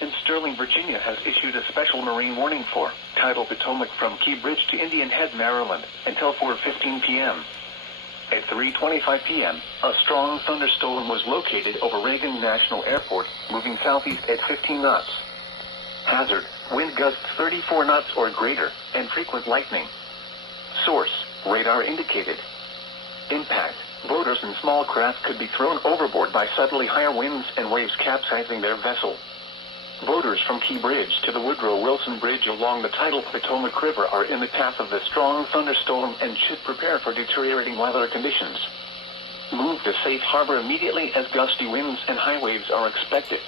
in Sterling, Virginia has issued a special marine warning for tidal Potomac from Key Bridge to Indian Head, Maryland, until 4:15 p.m. At 3:25 p.m., a strong thunderstorm was located over Reagan National Airport, moving southeast at 15 knots. Hazard, wind gusts 34 knots or greater, and frequent lightning. Source, radar indicated. Impact, boaters and small craft could be thrown overboard by suddenly higher winds and waves capsizing their vessel. Boaters from Key Bridge to the Woodrow Wilson Bridge along the tidal Potomac River are in the path of the strong thunderstorm and should prepare for deteriorating weather conditions. Move to safe harbor immediately as gusty winds and high waves are expected.